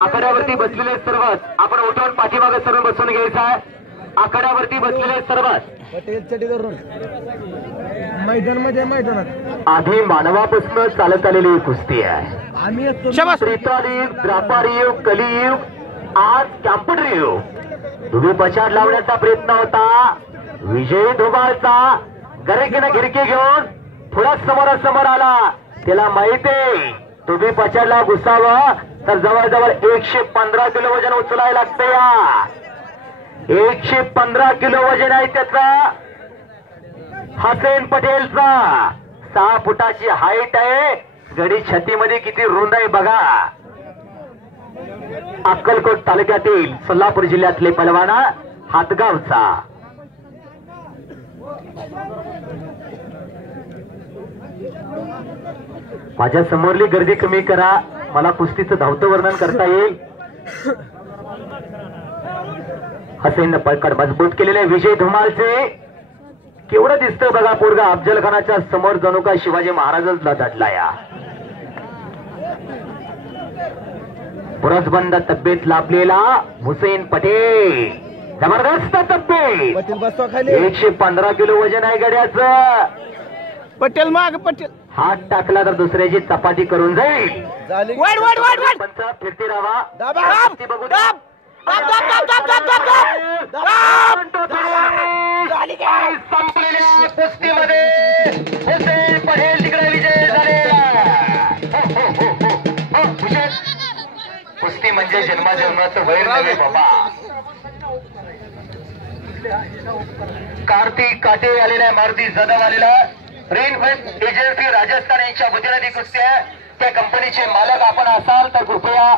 आखाड्यावरती बसलेले सर्वच आपण उठून पाठीमागे सरून बसून घ्यायचा आहे। आखाड्यावरती बसलेले सर्वच पटेल चटी धरून मैदानात आधी मानवापासून चालत आलेली कुस्ती आहे। आम्ही त्रितालिक द्रापारयुग कलियुग आज कॅम्प्युटर युग तुम्ही पछाड लावण्याचा प्रयत्न होता। विजयी धुमाळचा गरेकीने घिरकी घेऊन थोडा समोरासमोर आला। त्याला माहिती तुम्ही पछाडला घुसावं तर जवळजवळ 115 किलो वजन उचलायला लागते। या 115 किलो वजन आहे त्याचा। हसेन पटेलचा 6 फुटाची हाईट आहे। गडी छातीमध्ये किती रुंद आहे बघा। अक्कलकोट तालुक्यातील सोलापूर जिल्ह्यातले पलवाना हातगावचा माझ्या समोरली गर्दी कमी करा, मला कुस्तीचं धावतं वर्णन करता येईल। हसेन पळकड मजबूत केलेले विजय धुमाळचे केवढं दिसतं बघा। पोरगा अफजल खानाच्या समोर जणू का शिवाजी महाराजच लढला। या पुरसबंद तब्येत लाभलेला हुसेन पटेल जबरदस्त तब्येत। पटेल बसवा खाली 115 किलो वजन आहे गड्याचं। पटेल माग पटेल हात टाकला तर दुसऱ्याची चपाती करून जाईल। वाढ वाढ वाढ वाढ पंच फिरती राहा दाबा ती बघू द्या। संपलेल्या कुस्तीमध्ये हुसेन पटेल तिकडे विजय झाले। कुस्ती म्हणजे जन्माजन्माचं वैर नव्हे बाबा। कार्तिक काटे आलेला मारुती जाधव आलेला रेनफेस्ट एजन्सी राजस्थान यांच्या वतीने ती कुस्ती आहे। त्या कंपनीचे मालक आपण असाल तर कृपया